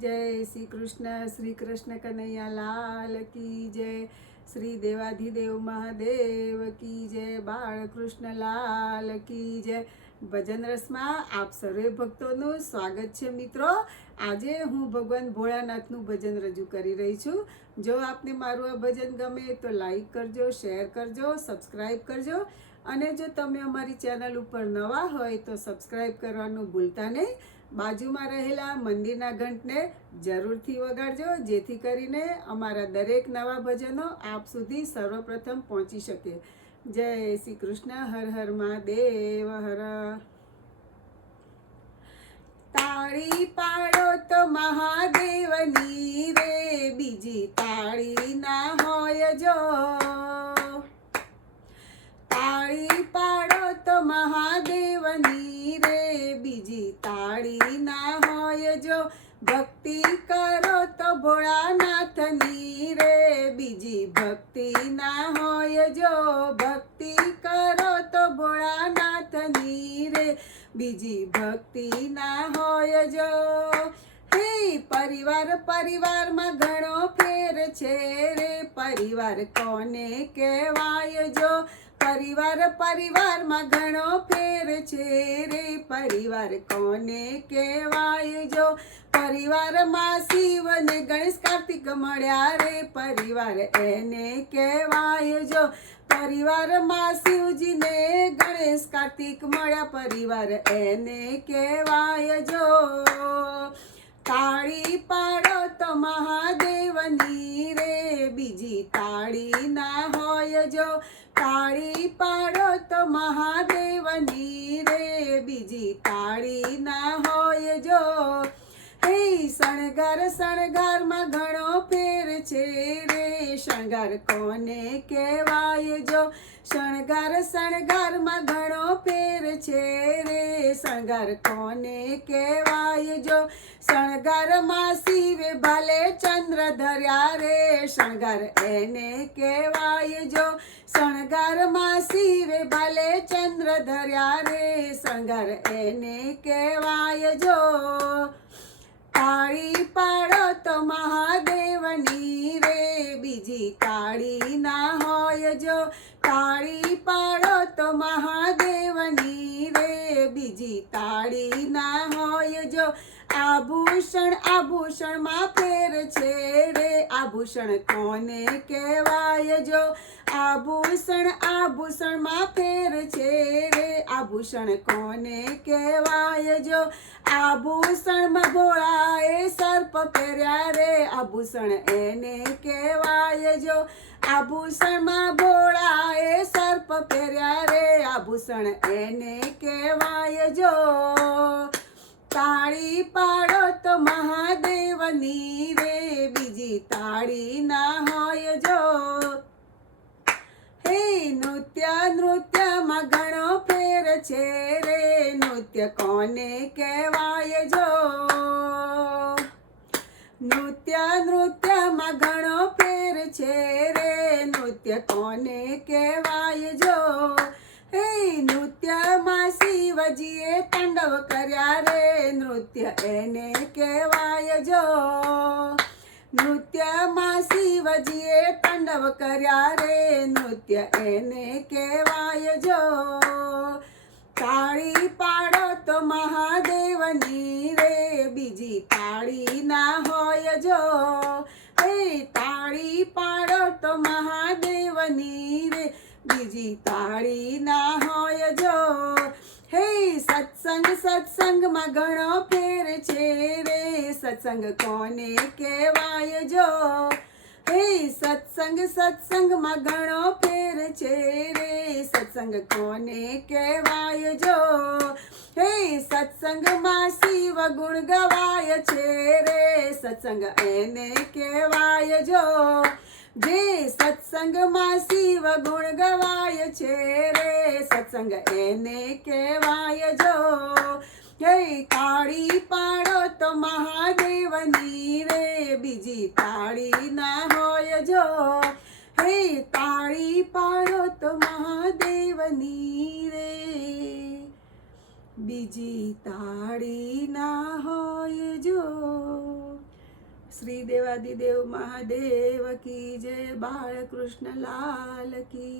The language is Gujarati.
जय श्री कृष्ण कन्हैया लाल की जय। श्री देवाधिदेव महादेव की जय। बाळकृष्ण लाल की जय। ભજન રસમાં આપ સર્વે ભક્તોનું સ્વાગત છે મિત્રો। આજે હું ભગવાન ભોળાનાથનું ભજન રજૂ કરી રહી છું। જો આપને મારું આ ભજન ગમે તો લાઈક કરજો, શેર કરજો, સબસ્ક્રાઈબ કરજો અને જો તમે અમારી ચેનલ ઉપર નવા હોય તો સબસ્ક્રાઈબ કરવાનું ભૂલતા નહીં। બાજુમાં રહેલા મંદિરના ઘંટને જરૂરથી વગાડજો, જેથી કરીને અમારા દરેક નવા ભજનો આપ સુધી સર્વપ્રથમ પહોંચી શકે। જય શ્રી કૃષ્ણ। હર હર મહાદેવ હર। તાળી પાડો તો મહાદેવની રે, બીજી તાળી ના હોય જો। તાળી પાડો તો મહાદેવની રે, બીજી તાળી ના હોય જો। ભક્તિ કરો તો ભોળાનાથની રે, બીજી ભક્તિ ના હોય જો। ભક્તિ કરો તો ભોળાનાથની રે, બીજી ભક્તિ ના હોય જો। હે પરિવાર પરિવારમાં ઘણો ફેર છે રે, પરિવાર કોને કહેવાય જો। પરિવાર પરિવારમાં ઘણો ફેર છે રે, પરિવાર કોને કહેવાય જો। પરિવારમાં શિવ ને ગણેશ કાર્તિક મળ્યા રે, પરિવાર એને કહેવાય જો। પરિવારમાં શિવજીને ગણેશ કાર્તિક મળ્યા, પરિવાર એને કહેવાય જો। તાળી પાડો તો મહાદેવની રે, બીજી તાળી ના હોય જો। તાળી પાડો તો મહાદેવની રે, બીજી તાળી ના હોય જો। હે શણગાર શણગારમાં ઘણો ફેર છે રે, શણગાર કોને કહેવાય જો। શણગાર શણગારમાં ઘણો ફેર છે રે, શણગાર કોને કહેવાય જો। શણગારમાં શિવે ભાલે ચંદ્ર ધર્યા રે, શણગાર એને કહેવાય જો। શણગારમાં શિવે ભાલે ચંદ્ર ધર્યા રે, શણગાર એને કહેવાય જો। તાળી પાડો તો મહાદેવની રે, બીજી તાળી ના હોય જો। તાળી પાડો તો મહાદેવની રે, બીજી તાળી ના હોય જો। આભૂષણ આભૂષણમાં ફેર છે રે, આભૂષણ કોને કહેવાય જો। આભૂષણ આભૂષણમાં ફેર છે રે, આભૂષણ કોને કહેવાય જો। આભૂષણમાં ભોળાએ સર્પ પહેર્યા રે, આભૂષણ એને કહેવાય જો। આભૂષણમાં ભોળાએ સર્પ પહેર્યા રે, આભૂષણ એને કહેવાય જો। તાળી પાડો તો મહાદેવની રે, બીજી તાળી ના હોય જો। હે નૃત્ય નૃત્યમાં ઘણો ફેર છે રે, નૃત્ય કોને કહેવાય જો। નૃત્ય નૃત્યમાં ઘણો ફેર છે રે, નૃત્ય કોને કહેવાય જો। હે નૃત્યમાં શિવજીએ તાંડવ કર્યા રે, નૃત્ય એને કહેવાય જો। નૃત્યમાં શિવજીએ તાંડવ કર્યા રે, નૃત્ય એને કહેવાય જો। તાળી પાડો તો મહાદેવની રે, બીજી તાળી ના હોય જો। હે તાળી પાડો તો મહાદેવની રે, બીજી તાળી ના હોય જો। હે સત્સંગ સત્સંગમાં ઘણો ફેર છે રે, સત્સંગ કોને કહેવાય જો। હે સત્સંગ સત્સંગમાં ઘણો ફેર છે રે, સત્સંગ કોને કહેવાય જો। હે સત્સંગમાં શિવ ગુણ ગવાય છે રે, સત્સંગ એને કહેવાય જો। જે સત્સંગમાં શિવ ગુણ ગવાય છે રે, સત્સંગ એને કહેવાય જો। હે તાળી પાડો તો મહાદેવની રે, બીજી તાળી ના હોય જો। હે તાળી પાડો તો મહાદેવની રે, બીજી તાળી ના હોય જો। શ્રી દેવાધિદેવ મહાદેવ કી જય, બાળકૃષ્ણ લાલ કી